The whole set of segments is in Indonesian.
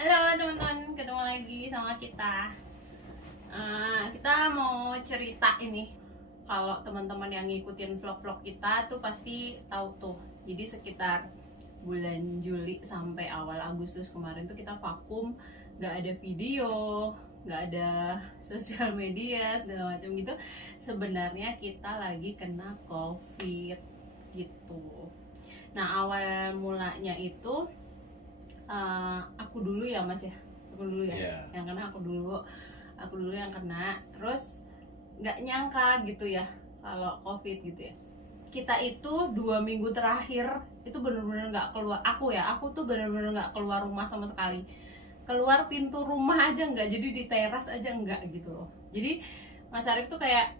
Halo teman-teman, ketemu lagi sama kita. Kita mau cerita ini. Kalau teman-teman yang ngikutin vlog-vlog kita tuh pasti tahu tuh. Jadi sekitar bulan Juli sampai awal Agustus kemarin tuh kita vakum, nggak ada video, nggak ada sosial media segala macam gitu. Sebenarnya kita lagi kena COVID gitu. Nah awal mulanya itu aku dulu ya mas ya, aku dulu ya, yang kena aku dulu yang kena. Terus nggak nyangka gitu ya kalau COVID gitu ya. Kita itu 2 minggu terakhir itu bener-bener nggak keluar. Aku tuh bener-bener nggak keluar rumah sama sekali. Keluar pintu rumah aja nggak, jadi di teras aja nggak gitu loh. Jadi Mas Arif tuh kayak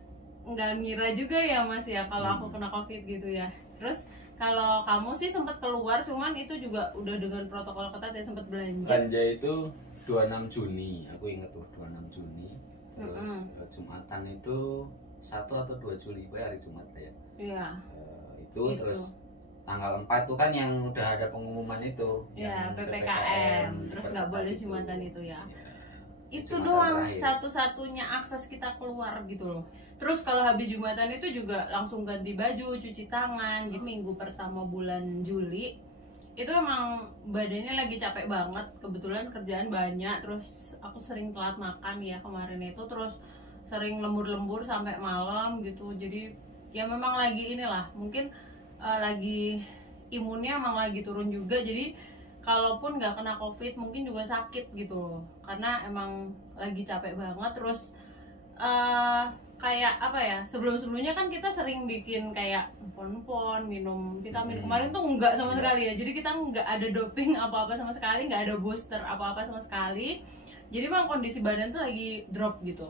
nggak ngira juga ya mas ya kalau aku kena COVID gitu ya. Terus kalau kamu sih sempat keluar, cuman itu juga udah dengan protokol ketat ya, sempat belanja. Belanja itu 26 Juni, aku inget tuh 26 Juni. Terus Jumatan itu 1 atau 2 Juli, hari Jumat ya. Iya. Itu terus tanggal 4 tuh kan yang udah ada pengumuman itu. Iya, PPKM. Terus nggak boleh Jumatan itu ya. Itu Jumatan doang terakhir. Satu-satunya akses kita keluar gitu loh. Terus kalau habis Jumatan itu juga langsung ganti baju, cuci tangan gitu. Minggu pertama bulan Juli itu emang badannya lagi capek banget, kebetulan kerjaan banyak, terus aku sering telat makan ya kemarin itu, terus sering lembur-lembur sampai malam gitu. Jadi ya memang lagi inilah, mungkin lagi imunnya emang lagi turun juga, jadi kalaupun nggak kena COVID mungkin juga sakit gitu loh, karena emang lagi capek banget. Terus kayak apa ya, sebelumnya kan kita sering bikin kayak pon-pon, minum vitamin. Kemarin tuh enggak sama sekali ya, jadi kita nggak ada doping apa-apa sama sekali, nggak ada booster apa-apa sama sekali. Jadi memang kondisi badan tuh lagi drop gitu.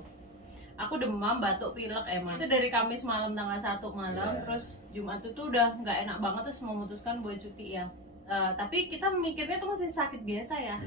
Aku demam, batuk, pilek emang. Itu dari Kamis malam tanggal 1 malam, terus Jumat itu udah nggak enak banget, terus memutuskan buat cuti ya. Tapi kita mikirnya tuh masih sakit biasa ya.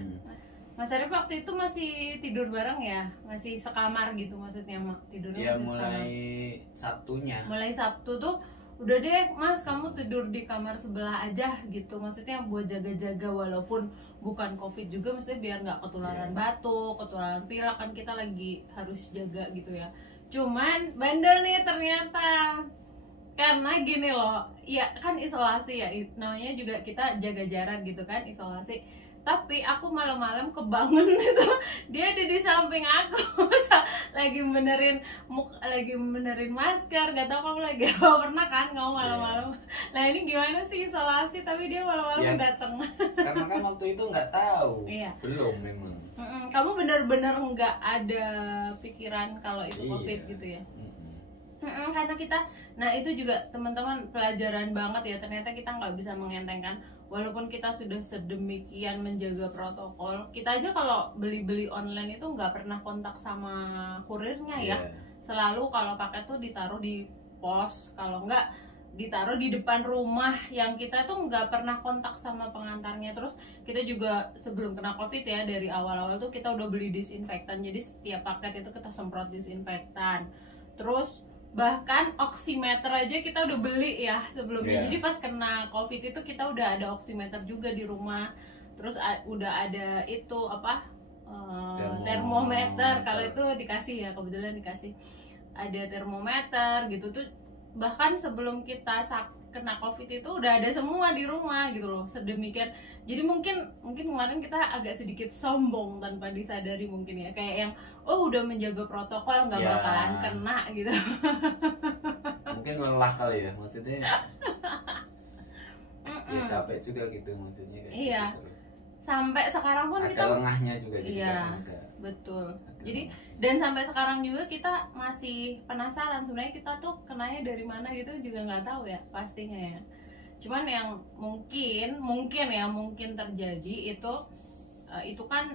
Mas Arif waktu itu masih tidur bareng ya, masih sekamar gitu maksudnya, tidurnya Ya masih mulai sekamar. Sabtunya. Mulai Sabtu tuh udah deh mas, kamu tidur di kamar sebelah aja gitu, maksudnya buat jaga-jaga walaupun bukan COVID juga, maksudnya biar nggak ketularan batuk, ketularan pilek, kan kita lagi harus jaga gitu ya. Cuman bandel nih ternyata, karena gini loh, ya kan isolasi ya, namanya juga kita jaga jarak gitu kan, isolasi. Tapi aku malam-malam kebangun itu dia ada di samping aku lagi benerin masker. Gak tau kamu lagi apa, pernah kan kamu malam-malam? Nah ini gimana sih isolasi tapi dia malam-malam datang? Karena kan waktu itu nggak tahu, belum memang. Kamu bener-bener nggak ada pikiran kalau itu COVID gitu ya? Karena kita, nah itu juga teman-teman pelajaran banget ya, ternyata kita nggak bisa mengentengkan. Walaupun kita sudah sedemikian menjaga protokol, kita aja kalau beli-beli online itu nggak pernah kontak sama kurirnya ya. Selalu kalau paket tuh ditaruh di pos, kalau nggak ditaruh di depan rumah, yang kita tuh nggak pernah kontak sama pengantarnya. Terus kita juga sebelum kena COVID ya, dari awal-awal tuh kita udah beli disinfektan, jadi setiap paket itu kita semprot disinfektan. Terus bahkan oximeter aja kita udah beli ya sebelumnya. Jadi pas kena COVID itu kita udah ada oximeter juga di rumah. Terus udah ada itu apa, termometer. Kalau itu dikasih ya, kebetulan dikasih ada termometer gitu tuh. Bahkan sebelum kita kena COVID itu udah ada semua di rumah gitu loh, sedemikian. Jadi mungkin kemarin kita agak sedikit sombong tanpa disadari mungkin ya, kayak yang udah menjaga protokol nggak bakalan kena gitu. Mungkin lelah kali ya, maksudnya ya capek juga gitu maksudnya kayak iya gitu. Sampai sekarang pun ada kita lengahnya juga jadi ada. Betul. Jadi dan sampai sekarang juga kita masih penasaran sebenarnya kita tuh kenanya dari mana gitu, juga nggak tahu ya pastinya ya. Cuman yang mungkin terjadi itu kan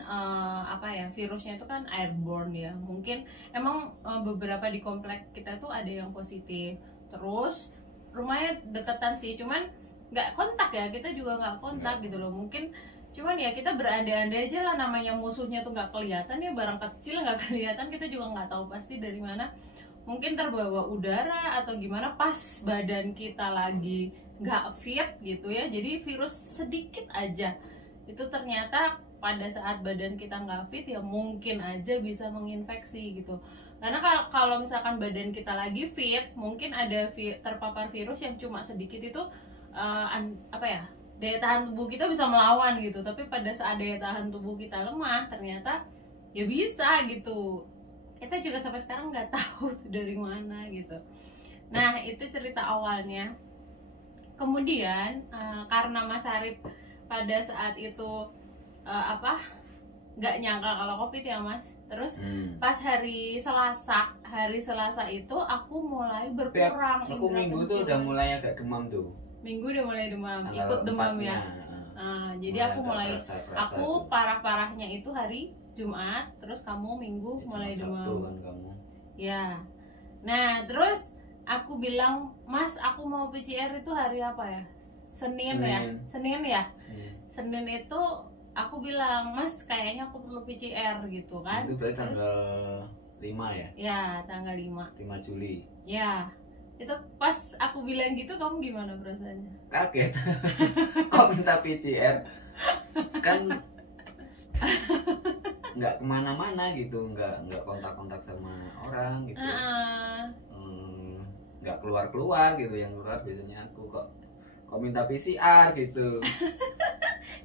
apa ya, virusnya itu kan airborne ya. Mungkin emang beberapa di komplek kita tuh ada yang positif. Terus rumahnya deketan sih, cuman nggak kontak ya, kita juga nggak kontak gitu loh. Mungkin cuman ya kita berandai-andai aja lah, namanya musuhnya tuh nggak kelihatan ya, barang kecil nggak kelihatan, kita juga nggak tahu pasti dari mana. Mungkin terbawa udara atau gimana pas badan kita lagi nggak fit gitu ya, jadi virus sedikit aja itu ternyata pada saat badan kita nggak fit ya mungkin aja bisa menginfeksi gitu. Karena kalau misalkan badan kita lagi fit, mungkin ada terpapar virus yang cuma sedikit itu daya tahan tubuh kita bisa melawan gitu. Tapi pada saat daya tahan tubuh kita lemah, ternyata ya bisa gitu. Kita juga sampai sekarang nggak tahu dari mana gitu. Nah itu cerita awalnya. Kemudian karena Mas Arif pada saat itu nggak nyangka kalau COVID ya Mas. Terus pas hari Selasa itu aku mulai berkurang. Aku Minggu tuh udah mulai agak demam tuh. Minggu udah mulai demam, Tanggal ikut demam 4-nya. ya. Jadi aku mulai aku parah-parahnya itu hari Jumat, terus kamu Minggu mulai demam. Kan kamu. Ya. Nah, terus aku bilang, "Mas, aku mau PCR itu hari apa ya? Senin. Ya? Senin ya? Senin itu aku bilang, "Mas, kayaknya aku perlu PCR gitu kan." Itu berarti tanggal 5 ya? Ya, tanggal 5. 5 Juli. Ya. Itu pas aku bilang gitu kamu gimana perasaannya? Kaget. Kok minta PCR? Kan nggak kemana-mana gitu, nggak kontak-kontak sama orang gitu. Nggak keluar-keluar gitu, yang keluar biasanya aku kok minta PCR gitu.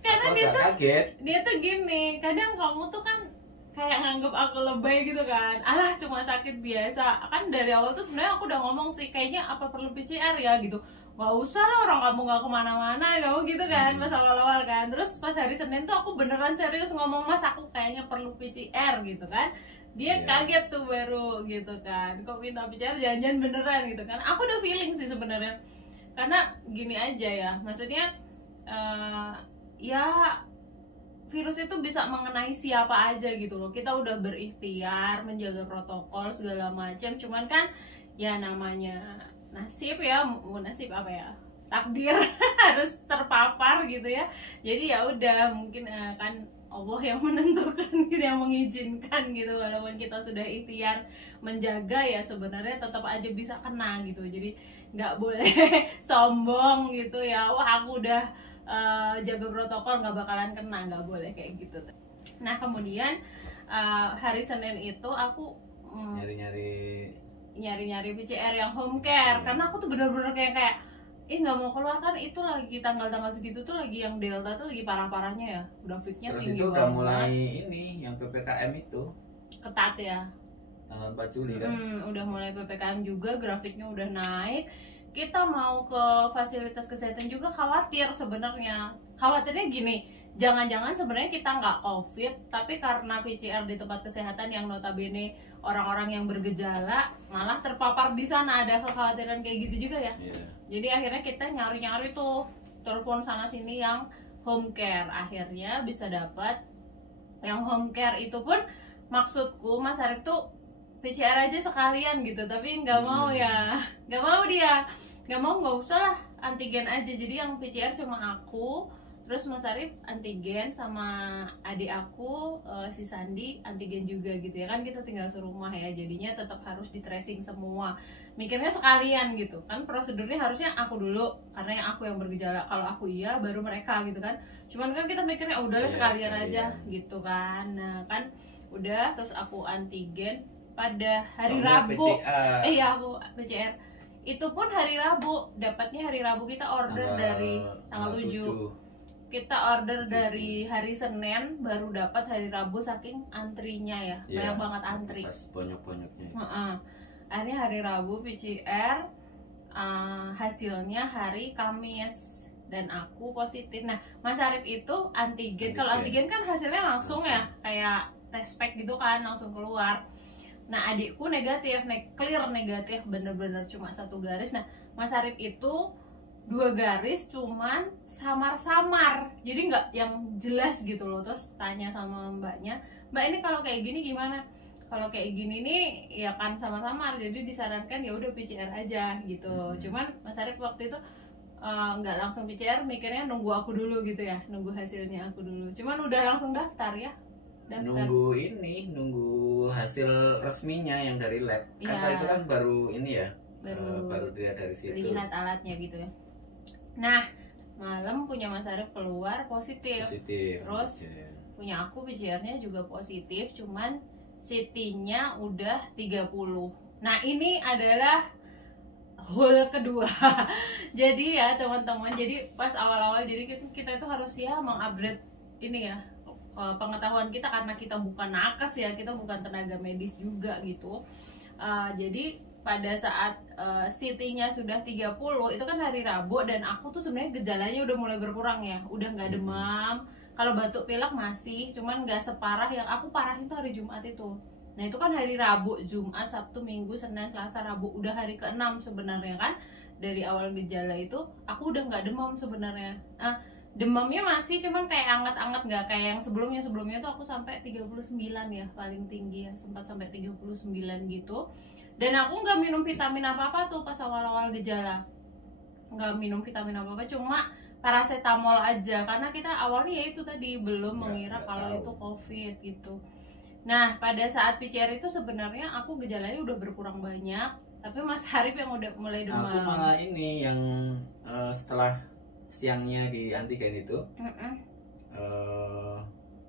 Karena aku agak kaget. Dia tuh gini, kadang kamu tuh kan kayak nganggep aku lebay gitu kan, alah cuma sakit biasa kan. Dari awal tuh sebenarnya aku udah ngomong sih kayaknya apa perlu PCR ya gitu, nggak usah lah orang kamu nggak kemana-mana kamu gitu kan pas awal-awal kan. Terus pas hari Senin tuh aku beneran serius ngomong, "Mas, aku kayaknya perlu PCR gitu kan." Dia kaget tuh baru gitu kan, kok minta PCR, jangan-jangan beneran gitu kan. Aku udah feeling sih sebenarnya, karena gini aja ya, maksudnya ya virus itu bisa mengenai siapa aja gitu loh. Kita udah berikhtiar menjaga protokol segala macam, cuman kan ya namanya nasib ya, nasib apa ya, takdir harus terpapar gitu ya. Jadi ya udah, mungkin kan Allah yang menentukan gitu, yang mengizinkan gitu. Walaupun kita sudah ikhtiar menjaga ya sebenarnya tetap aja bisa kena gitu. Jadi nggak boleh sombong gitu ya, wah aku udah jaga protokol nggak bakalan kena, nggak boleh kayak gitu. Nah kemudian hari Senin itu aku nyari-nyari PCR yang home care, karena aku tuh bener-bener kayak nggak mau keluar kan. Itu lagi tanggal-tanggal segitu tuh lagi yang Delta tuh lagi parah-parahnya ya, grafiknya tinggi banget. Terus itu udah mulai ini yang PPKM itu ketat ya, tanggal 4 Juli kan. Udah mulai PPKM juga, grafiknya udah naik. Kita mau ke fasilitas kesehatan juga khawatir sebenarnya. Khawatirnya gini, jangan-jangan sebenarnya kita nggak COVID, tapi karena PCR di tempat kesehatan yang notabene orang-orang yang bergejala malah terpapar di sana. Ada kekhawatiran kayak gitu juga ya. Jadi akhirnya kita nyari-nyari tuh, telepon sana sini yang home care. Akhirnya bisa dapat yang home care. Itu pun maksudku Mas Arif tuh PCR aja sekalian gitu, tapi nggak mau ya, nggak mau dia, nggak usah lah, antigen aja. Jadi yang PCR cuma aku, terus Mas Arif antigen, sama adik aku si Sandi antigen juga gitu ya kan. Kita tinggal serumah ya, jadinya tetap harus di tracing semua. Mikirnya sekalian gitu kan, prosedurnya harusnya aku dulu karena aku yang bergejala, kalau aku iya baru mereka gitu kan. Cuman kan kita mikirnya udahlah sekalian aja gitu kan. Nah kan udah, terus aku antigen pada hari Rabu. Iya aku PCR. Itu pun hari Rabu, dapatnya hari Rabu. Kita order dari tanggal 7. Kita order dari hari Senin, baru dapat hari Rabu saking antrinya ya. Banyak banget antri. Banyak-banyaknya. Akhirnya hari Rabu PCR, hasilnya hari Kamis dan aku positif. Nah, Mas Arif itu antigen. Kalau antigen kan hasilnya langsung ya, kayak test pack gitu kan, langsung keluar. Nah adikku negatif, clear negatif, bener-bener cuma 1 garis. Nah Mas Arif itu 2 garis, cuman samar-samar, jadi nggak yang jelas gitu loh. Terus tanya sama mbaknya, "Mbak, ini kalau kayak gini gimana?" "Kalau kayak gini nih ya kan samar-samar, jadi disarankan ya udah PCR aja gitu." Cuman Mas Arif waktu itu nggak langsung PCR, mikirnya nunggu aku dulu gitu ya, nunggu hasilnya aku dulu. Cuman udah langsung daftar ya. Nunggu hasil resminya yang dari lab. Kan itu kan baru ini ya, baru dia dari situ lihat alatnya gitu ya. Nah malam punya Mas Arif keluar positif. Terus punya aku PCR-nya juga positif, cuman CT-nya udah 30. Nah ini adalah hole kedua. Jadi ya teman-teman, jadi pas awal-awal jadi kita itu harus ya mengupgrade ini ya pengetahuan kita, karena kita bukan nakes ya, kita bukan tenaga medis juga gitu. Jadi pada saat CT-nya sudah 30 itu kan hari Rabu, dan aku tuh sebenarnya gejalanya udah mulai berkurang ya, udah nggak demam. Kalau batuk pilek masih, cuman nggak separah yang aku parahin tuh hari Jumat itu. Nah itu kan hari Rabu, Jumat, Sabtu, Minggu, Senin, Selasa, Rabu, udah hari ke-6 sebenarnya kan. Dari awal gejala itu aku udah nggak demam sebenarnya. Demamnya masih, cuman kayak anget-anget, nggak kayak yang sebelumnya tuh aku sampai 39 ya paling tinggi ya, sempat sampai 39 gitu. Dan aku nggak minum vitamin apa-apa tuh pas awal-awal gejala, nggak minum vitamin apa-apa, cuma paracetamol aja, karena kita awalnya ya itu tadi belum mengira kalau itu COVID gitu. Nah pada saat PCR itu sebenarnya aku gejalanya udah berkurang banyak, tapi Mas Harif yang udah mulai demam. Aku malah ini yang setelah siangnya di antigen itu,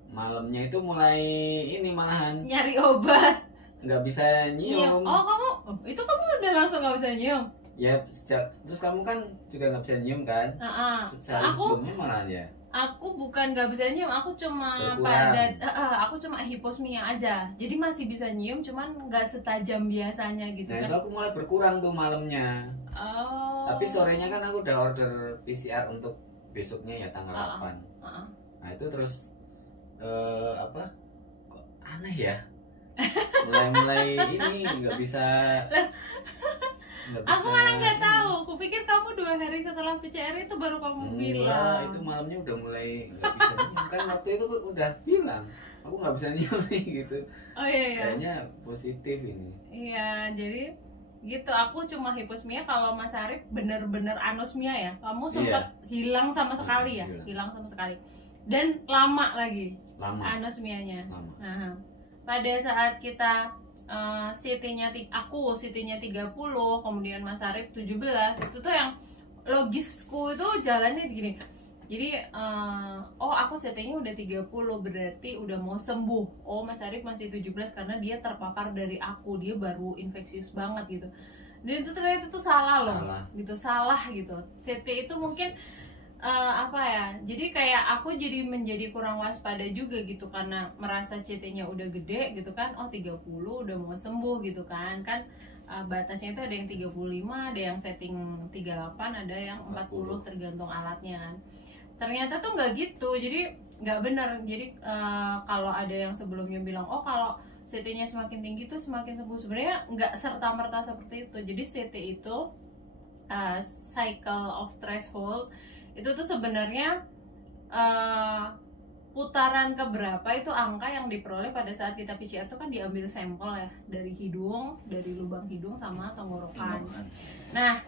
malamnya itu mulai ini malahan nyari obat, nggak bisa nyium. Oh kamu, itu kamu udah langsung nggak bisa nyium? Ya terus kamu kan juga nggak bisa nyium kan? Sehari sebelumnya malah ya. Aku bukan nggak bisa nyium, aku cuma aku cuma hiposmia aja, jadi masih bisa nyium, cuman nggak setajam biasanya gitu. Nah kan? Itu aku mulai berkurang tuh malamnya. Tapi sorenya kan aku udah order PCR untuk besoknya ya tanggal 8. Nah itu terus apa? Kok aneh ya? Mulai ini nggak bisa. Aku malah nggak tahu. Kupikir kamu 2 hari setelah PCR itu baru kamu bilang. Itu malamnya udah mulai nggak bisa nyium. Kan waktu itu udah bilang aku nggak bisa nyium nih gitu. Oh iya. Kayaknya positif ini. Iya, jadi gitu. Aku cuma hiposmia. Kalau Mas Arif bener-bener anosmia ya. Kamu sempat hilang sama sekali ya? Hilang sama sekali. Dan lama lagi. Anosmianya. Nah, pada saat kita CT-nya aku CT-nya 30, kemudian Mas Arif 17, itu tuh yang logisku itu jalannya gini. Jadi aku CT-nya udah 30, berarti udah mau sembuh. Oh Mas Arif masih 17 karena dia terpapar dari aku, dia baru infeksius banget gitu. Dan itu ternyata itu salah loh. Salah gitu. CT itu mungkin apa ya, jadi kayak aku jadi menjadi kurang waspada juga gitu, karena merasa CT-nya udah gede gitu kan, 30 udah mau sembuh gitu kan batasnya itu ada yang 35, ada yang setting 38, ada yang 40 tergantung alatnya kan. Ternyata tuh nggak gitu, jadi nggak benar. Jadi kalau ada yang sebelumnya bilang kalau CT-nya semakin tinggi tuh semakin sembuh, sebenarnya nggak serta-merta seperti itu. Jadi CT itu cycle of threshold itu tuh sebenarnya putaran keberapa itu angka yang diperoleh pada saat kita PCR itu kan diambil sampel ya dari hidung, dari lubang hidung sama tenggorokan. Nah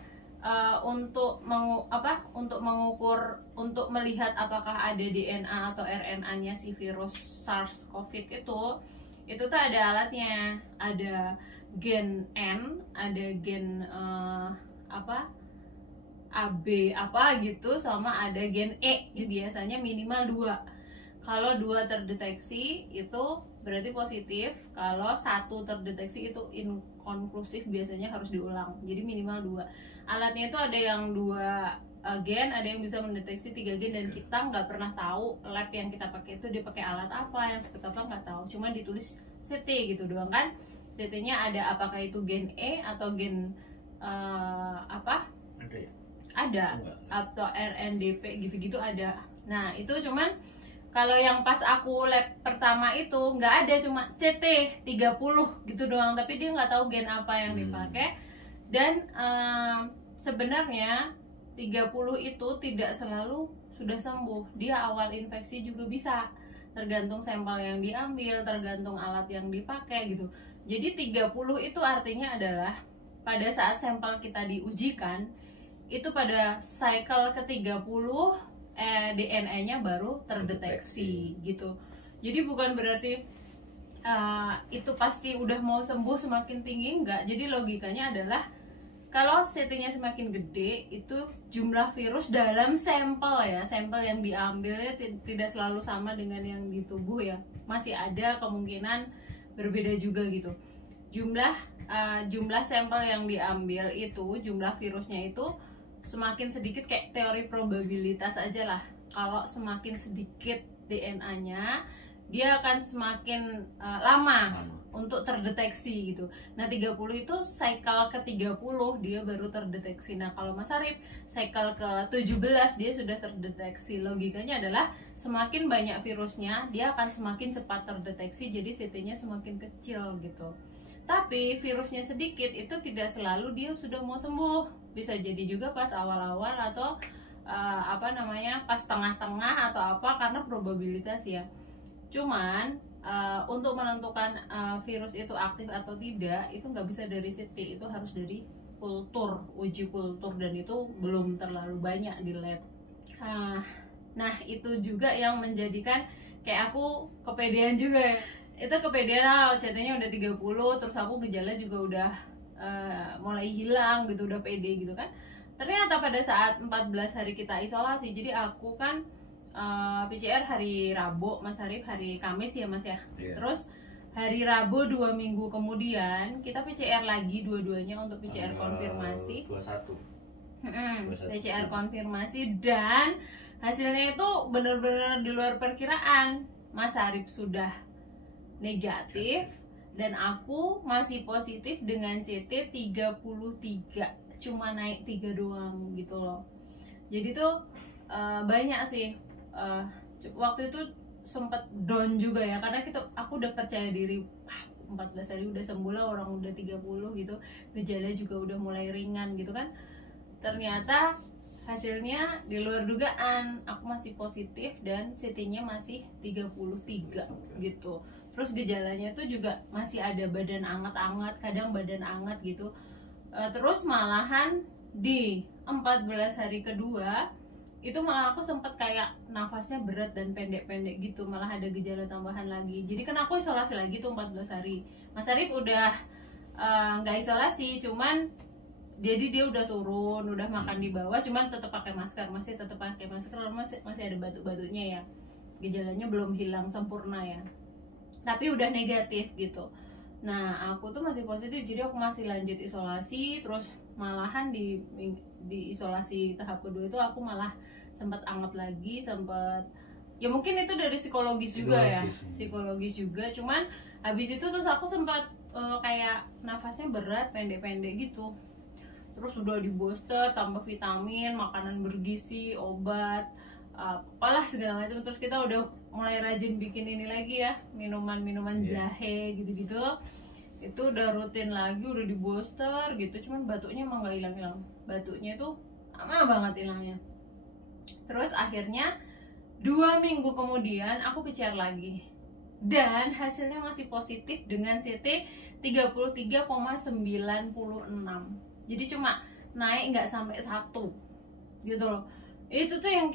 untuk mengukur, untuk melihat apakah ada DNA atau RNA-nya si virus SARS-CoV itu tuh ada alatnya, ada gen N, ada gen AB apa gitu, sama ada gen E. Jadi biasanya minimal 2. Kalau 2 terdeteksi itu berarti positif, kalau 1 terdeteksi itu inkonklusif, biasanya harus diulang. Jadi minimal 2. Alatnya itu ada yang 2 gen, ada yang bisa mendeteksi 3 gen, dan kita nggak pernah tahu lab yang kita pakai itu dia pakai alat apa, yang seperti apa nggak tahu. Cuma ditulis CT gitu doang kan. CT-nya ada apakah itu gen E atau gen ada atau RNDP gitu-gitu ada. Nah itu cuman kalau yang pas aku lab pertama itu nggak ada, cuma CT 30 gitu doang, tapi dia nggak tahu gen apa yang dipakai. Dan sebenarnya 30 itu tidak selalu sudah sembuh, dia awal infeksi juga bisa, tergantung sampel yang diambil, tergantung alat yang dipakai gitu. Jadi 30 itu artinya adalah pada saat sampel kita diujikan itu pada cycle ke-30 DNA-nya baru terdeteksi gitu. Jadi bukan berarti itu pasti udah mau sembuh semakin tinggi, enggak. Jadi logikanya adalah kalau CT-nya semakin gede itu jumlah virus dalam sampel ya, sampel yang diambilnya tidak selalu sama dengan yang di tubuh ya, masih ada kemungkinan berbeda juga gitu. Jumlah sampel yang diambil itu, jumlah virusnya itu semakin sedikit, kayak teori probabilitas aja lah. Kalau semakin sedikit DNA-nya, dia akan semakin lama untuk terdeteksi gitu. Nah 30 itu cycle ke 30 dia baru terdeteksi. Nah kalau Mas Arif cycle ke 17 dia sudah terdeteksi. Logikanya adalah semakin banyak virusnya dia akan semakin cepat terdeteksi, jadi CT-nya semakin kecil gitu. Tapi virusnya sedikit itu tidak selalu dia sudah mau sembuh, bisa jadi juga pas awal-awal atau pas tengah-tengah atau apa, karena probabilitas ya. Cuman untuk menentukan virus itu aktif atau tidak itu nggak bisa dari CT, itu harus dari kultur, uji kultur, dan itu belum terlalu banyak di lab. Nah itu juga yang menjadikan kayak aku kepedean juga ya. Itu kepedean, CT-nya udah 30, terus aku gejala juga udah mulai hilang gitu, udah pede gitu kan. Ternyata pada saat 14 hari kita isolasi, jadi aku kan PCR hari Rabu, Mas Arif hari Kamis ya Mas ya. Yeah. Terus hari Rabu 2 minggu kemudian kita PCR lagi dua-duanya untuk PCR konfirmasi. 21. PCR konfirmasi, dan hasilnya itu benar-benar di luar perkiraan. Mas Arif sudah negatif dan aku masih positif dengan CT 33, cuma naik 3 doang gitu loh. Jadi tuh banyak sih. Waktu itu sempat down juga ya, karena aku udah percaya diri 14 hari udah sembuh lah, orang udah 30 gitu, gejala juga udah mulai ringan gitu kan. Ternyata hasilnya di luar dugaan, aku masih positif dan CT-nya masih 33 gitu. Terus gejalanya tuh juga masih ada badan anget-anget, kadang badan anget gitu. Terus malahan di 14 hari kedua itu malah aku sempat kayak nafasnya berat dan pendek-pendek gitu, malah ada gejala tambahan lagi. Jadi kan aku isolasi lagi tuh 14 hari. Mas Arif udah nggak isolasi, cuman jadi dia udah turun, udah makan di bawah, cuman tetap pakai masker, masih ada batuk-batuknya ya. Gejalanya belum hilang sempurna ya, tapi udah negatif gitu. Nah aku tuh masih positif, jadi aku masih lanjut isolasi. Terus malahan di isolasi tahap kedua itu aku malah sempat anget lagi, sempat ya mungkin itu dari psikologis juga ya, psikologis juga. Cuman habis itu terus aku sempat kayak nafasnya berat, pendek-pendek gitu. Terus udah di booster, tambah vitamin, makanan bergizi, obat, apalah segala macam. Terus kita udah mulai rajin bikin ini lagi ya, minuman jahe gitu-gitu. Itu udah rutin lagi, udah di booster gitu. Cuman batuknya emang gak hilang-hilang. Batuknya itu lama banget hilangnya. Terus akhirnya 2 minggu kemudian aku PCR lagi, dan hasilnya masih positif dengan CT 33,96. Jadi cuma naik nggak sampai 1 gitu loh. Itu tuh yang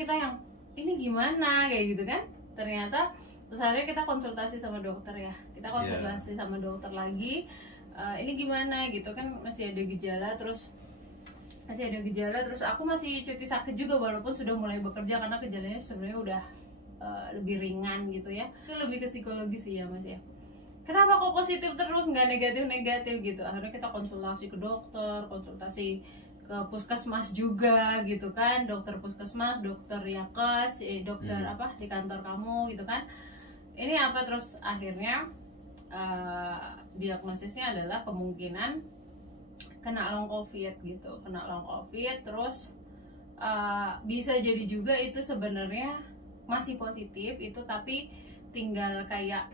ini gimana kayak gitu kan. Ternyata terus akhirnya kita konsultasi sama dokter ya, kita konsultasi sama dokter lagi, ini gimana gitu kan, masih ada gejala. Terus aku masih cuti sakit juga walaupun sudah mulai bekerja, karena gejalanya sebenarnya udah lebih ringan gitu ya. Itu lebih ke psikologis sih ya Mas ya, kenapa kok positif terus nggak negatif gitu. Akhirnya kita konsultasi ke dokter, konsultasi ke puskesmas juga gitu kan, dokter puskesmas, dokter Yakes, dokter di kantor kamu gitu kan, ini apa. Terus akhirnya diagnosisnya adalah kemungkinan kena long covid gitu, kena long covid. Terus bisa jadi juga itu sebenarnya masih positif itu, tapi tinggal kayak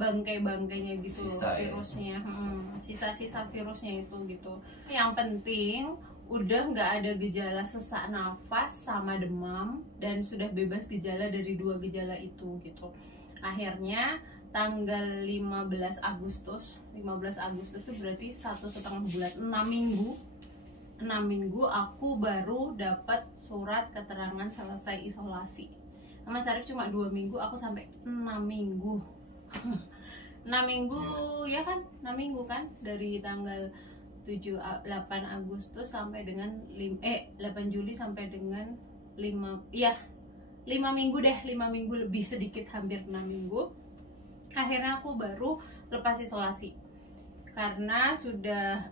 bangkai-bangkainya gitu virusnya, sisa-sisa virusnya itu gitu. Yang penting udah nggak ada gejala sesak nafas sama demam, dan sudah bebas gejala dari 2 gejala itu gitu. Akhirnya tanggal 15 Agustus itu berarti 1,5 bulan, 6 minggu aku baru dapat surat keterangan selesai isolasi. Mas Arif cuma 2 minggu, aku sampai 6 minggu. 6 minggu ya kan, 6 minggu kan, dari tanggal 8 Agustus sampai dengan 8 Juli sampai dengan 5 minggu deh, 5 minggu lebih sedikit, hampir 6 minggu. Akhirnya aku baru lepas isolasi karena sudah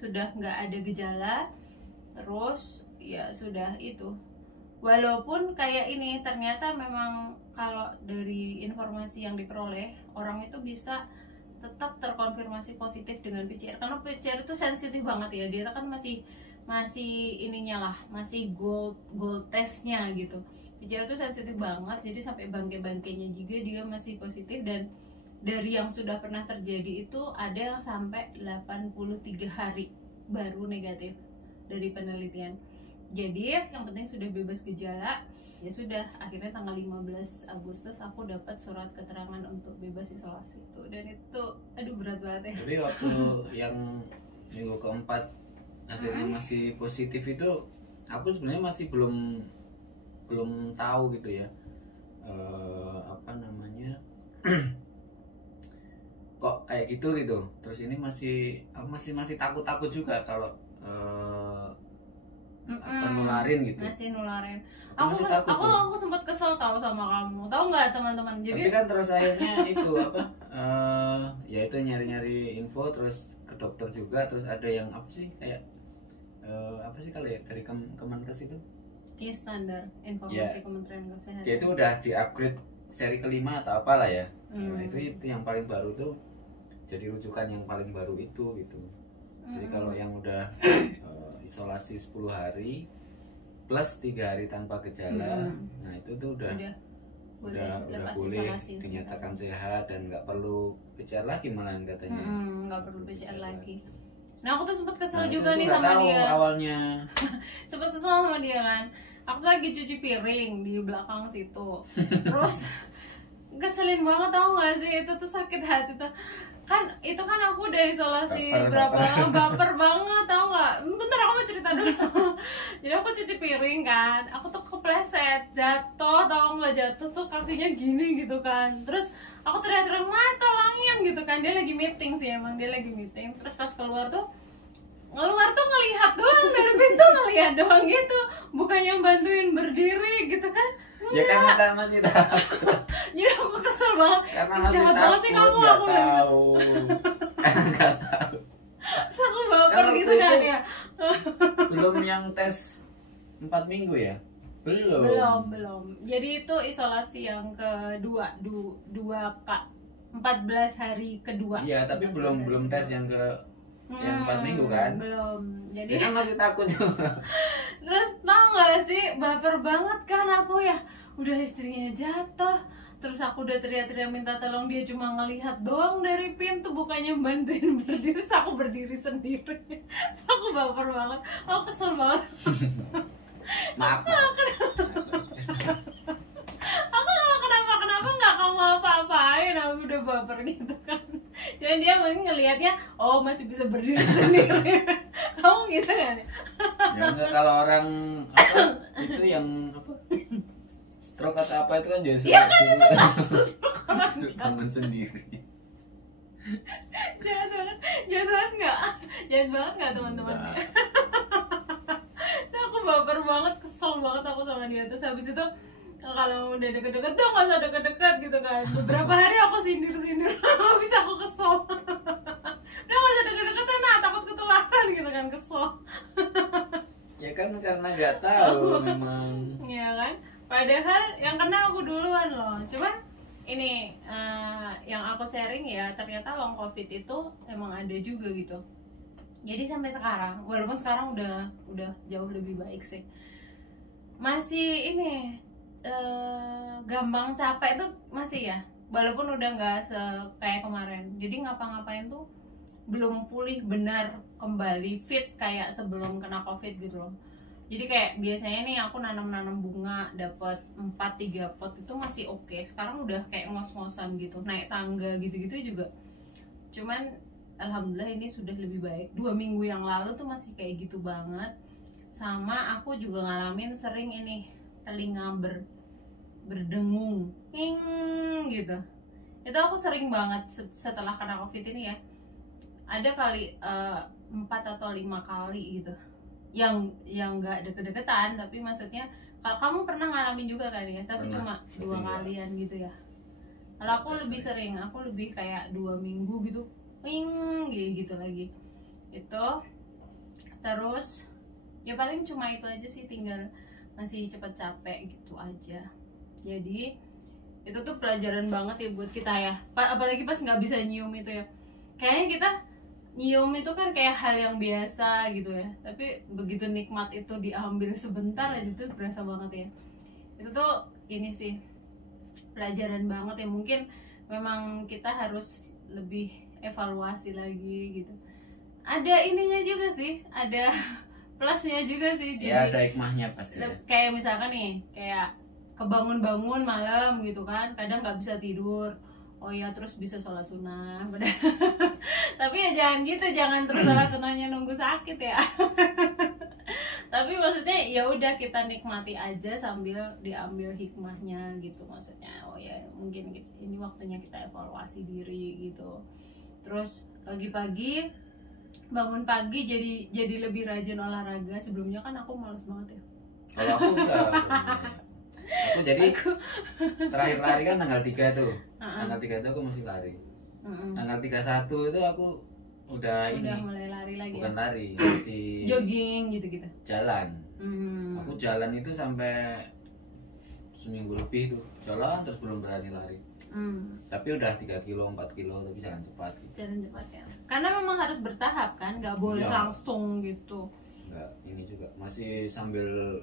sudah nggak ada gejala. Terus ya sudah itu, walaupun kayak ini ternyata memang kalau dari informasi yang diperoleh, orang itu bisa tetap terkonfirmasi positif dengan PCR, karena PCR itu sensitif banget ya, dia kan masih ininya lah, masih gold testnya gitu. PCR itu sensitif banget, jadi sampai bangke-bangkenya juga dia masih positif. Dan dari yang sudah pernah terjadi itu ada yang sampai 83 hari baru negatif dari penelitian. Jadi yang penting sudah bebas gejala. Ya sudah, akhirnya tanggal 15 Agustus aku dapat surat keterangan untuk bebas isolasi itu. Dan itu aduh berat banget ya. Tapi waktu yang minggu keempat hasilnya masih positif itu, aku sebenarnya masih belum tahu gitu ya, apa namanya, kok kayak gitu. Terus ini masih takut juga kalau nularin gitu. Masih nularin. Aku sempat kesel tahu sama kamu. Tahu nggak teman-teman? Jadi tapi kan terus akhirnya itu apa? Ya itu nyari info, terus ke dokter juga, terus ada yang apa sih kayak apa sih kalau ya dari Kemenkes itu? Iya, standar informasi Kementerian Kesehatan. Dia itu udah di-upgrade seri kelima atau apalah ya. Nah, itu yang paling baru tuh jadi rujukan yang paling baru itu gitu. Jadi kalau yang udah isolasi 10 hari plus 3 hari tanpa gejala, nah itu tuh udah boleh dinyatakan sehat dan nggak perlu PCR lagi malahan katanya. Nggak perlu PCR lagi. Nah aku tuh sempet kesel juga nih sama dia. Awalnya sempet kesel sama dia kan. Aku lagi cuci piring di belakang situ. Terus keselin banget, tau gak sih, itu tuh sakit hati tuh. Itu kan aku udah isolasi berapa lama, baper banget tau gak. Bentar aku mau cerita dulu. Jadi aku cuci piring kan, aku tuh kepleset, jatuh, tau gak, jatuh tuh kakinya gini gitu kan. Terus aku teriak-teriak, "Mas tolongin," gitu kan. Dia lagi meeting sih, emang dia lagi meeting. Terus pas keluar tuh ngelihat doang dari pintu, ngelihat doang gitu, bukannya bantuin berdiri gitu kan. Ya kan kita masih takut. Jadi aku kesel banget. Karena masih jahat takut, banget sih kamu, aku tahu. Nggak tahu. Terus aku baper gitu kan ya. Belum yang tes 4 minggu ya? Belum. Jadi itu isolasi yang kedua, 14 hari kedua. Iya, tapi belum tes yang yang 4 minggu kan? Belum. Jadi kan masih takut juga. Terus tau gak sih, baper banget kan aku ya. Udah istrinya jatuh, terus aku udah teriak-teriak minta tolong, dia cuma ngelihat doang dari pintu, bukannya bantuin berdiri. Terus aku berdiri sendiri. Terus aku baper banget, aku kesel banget. Maaf. Aku kenapa nggak kamu apa-apain, aku udah baper gitu kan. Cuman dia mungkin ngelihatnya, oh masih bisa berdiri sendiri. Kamu gitu kan? Ya enggak, kalau orang apa itu yang apa stroke atau apa itu kan jadi ya kan itu maksud tangan sendiri. Jahat banget nggak teman-teman? Nah, aku baper banget, kesel banget aku sama dia. Terus habis itu kalau udah deket-deket tuh nggak usah deket-deket gitu kan. Beberapa hari aku sindir-sindir, habis aku kesel. Udah nggak usah deket-deket sana, takut ketularan gitu kan, kesel. Ya kan karena nggak tahu memang. Iya kan. Padahal yang kena aku duluan loh. Cuman ini yang aku sharing ya, ternyata long covid itu emang ada juga gitu. Jadi sampai sekarang, walaupun sekarang udah jauh lebih baik sih, masih ini gampang capek tuh masih ya, walaupun udah nggak kayak kemarin. Jadi ngapa-ngapain tuh belum pulih benar kembali fit kayak sebelum kena covid gitu loh. Jadi kayak biasanya nih aku nanam bunga dapat 4-3 pot itu masih oke. Sekarang udah kayak ngos-ngosan gitu, naik tangga gitu-gitu juga. Cuman alhamdulillah ini sudah lebih baik. 2 minggu yang lalu tuh masih kayak gitu banget. Sama aku juga ngalamin sering ini telinga berdengung, gitu. Itu aku sering banget setelah kena covid ini ya. ada kali 4 atau 5 kali gitu, yang nggak deket-deketan, tapi maksudnya kalau kamu pernah ngalamin juga kan ya, tapi pernah. cuma 2 kalian gitu ya. Kalau aku lebih sering, aku lebih kayak 2 minggu gitu, gitu lagi itu. Terus ya paling cuma itu aja sih, tinggal masih cepet capek gitu aja. Jadi itu tuh pelajaran banget ya buat kita ya, apalagi pas nggak bisa nyium itu ya. Kayaknya kita nyium itu kan kayak hal yang biasa gitu ya, tapi begitu nikmat itu diambil sebentar aja tuh berasa banget ya. Itu tuh ini sih pelajaran banget ya, mungkin memang kita harus lebih evaluasi lagi gitu. Ada ininya juga sih, ada plusnya juga sih. Jadi, ya ada hikmahnya pasti ya. Kayak misalkan nih, kayak kebangun-bangun malam gitu kan, kadang nggak bisa tidur, oh ya terus bisa sholat sunnah. Tapi ya jangan gitu, jangan terus sholat sunnahnya nunggu sakit ya. Tapi maksudnya ya udah, kita nikmati aja sambil diambil hikmahnya gitu, maksudnya oh ya mungkin ini waktunya kita evaluasi diri gitu. Terus pagi-pagi bangun pagi jadi lebih rajin olahraga. Sebelumnya kan aku malas banget ya. Kalau aku enggak. Aku jadi terakhir lari kan tanggal 3 tuh. Tanggal 3 tuh aku masih lari. Tanggal 31 itu aku udah mulai lari lagi. Bukan ya? Lari, masih jogging gitu-gitu. Jalan. Aku jalan itu sampai seminggu lebih tuh. Jalan terus belum berani lari. Tapi udah 3 kilo, 4 kilo, tapi jangan cepat gitu. Jalan cepat ya. Karena memang harus bertahap kan, nggak boleh langsung gitu. Nggak, ini juga masih sambil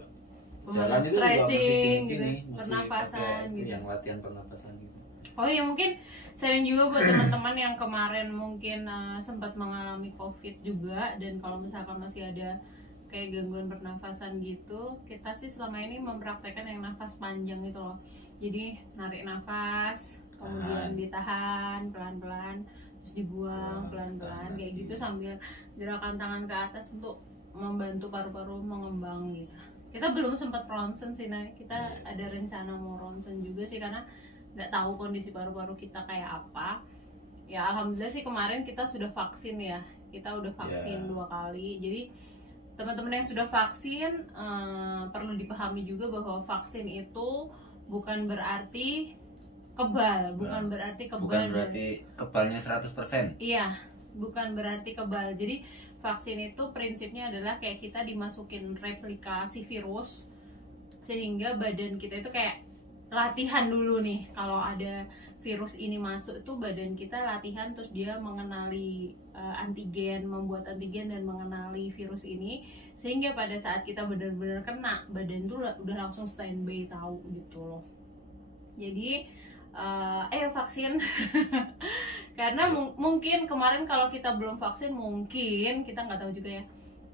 jalan itu stretching juga gitu, pernapasan gitu. Yang latihan pernapasan gitu. Oh ya, mungkin sharing juga buat teman-teman yang kemarin mungkin sempat mengalami COVID juga, dan kalau misalkan masih ada kayak gangguan pernafasan gitu, kita sih selama ini mempraktekkan yang nafas panjang itu loh. Jadi narik nafas, kemudian ditahan pelan-pelan, terus dibuang pelan-pelan kayak gitu, sambil gerakan tangan ke atas untuk membantu paru-paru mengembang gitu. Kita belum sempat ronsen sih, nah kita ada rencana mau ronsen juga sih, karena nggak tahu kondisi paru-paru kita kayak apa. Ya alhamdulillah sih kemarin kita sudah vaksin ya, kita udah vaksin 2 kali. Jadi teman-teman yang sudah vaksin perlu dipahami juga bahwa vaksin itu bukan berarti kebal, bukan berarti kebalnya 100%. Iya, bukan berarti kebal. Jadi vaksin itu prinsipnya adalah kayak kita dimasukin replikasi virus, sehingga badan kita itu kayak latihan dulu nih, kalau ada virus ini masuk itu badan kita latihan, terus dia mengenali antigen, membuat antigen dan mengenali virus ini, sehingga pada saat kita benar-benar kena, badan tuh udah langsung standby tahu gitu loh. Jadi ayo vaksin. Karena mungkin kemarin kalau kita belum vaksin, mungkin kita nggak tahu juga ya,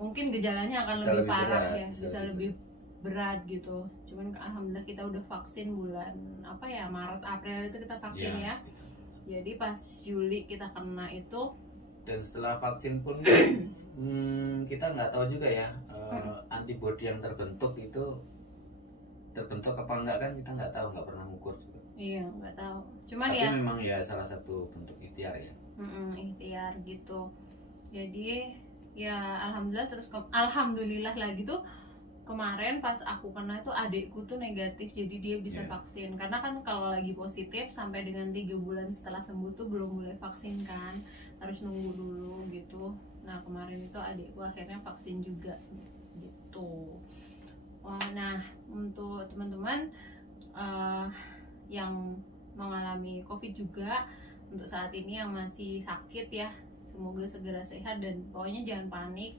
mungkin gejalanya akan lebih parah ya, bisa lebih berat gitu. Cuman alhamdulillah kita udah vaksin bulan apa ya, Maret April itu kita vaksin ya. Jadi pas Juli kita kena itu. Dan setelah vaksin pun kita nggak tahu juga ya antibodi yang terbentuk itu terbentuk apa enggak, kan kita nggak tahu, nggak pernah ngukur juga. Iya, nggak tahu. Cuman tapi ya memang ya salah satu bentuk ikhtiar ya. Ikhtiar gitu. Jadi ya alhamdulillah, terus alhamdulillah lagi tuh kemarin pas aku kena itu adikku tuh negatif, jadi dia bisa vaksin. Karena kan kalau lagi positif sampai dengan 3 bulan setelah sembuh tuh belum boleh vaksin kan, harus nunggu dulu gitu. Nah kemarin itu adikku akhirnya vaksin juga gitu. Nah untuk teman-teman yang mengalami COVID juga, untuk saat ini yang masih sakit ya, semoga segera sehat, dan pokoknya jangan panik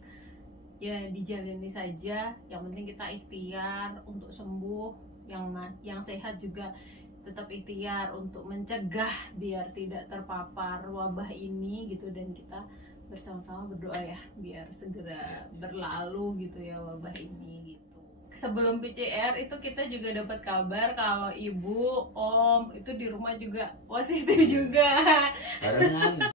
ya, dijalani saja. Yang penting kita ikhtiar untuk sembuh, yang sehat juga tetap ikhtiar untuk mencegah biar tidak terpapar wabah ini gitu, dan kita bersama-sama berdoa ya biar segera berlalu gitu ya wabah ini gitu. Sebelum PCR itu kita juga dapat kabar kalau ibu, om itu di rumah juga positif juga. Barengan.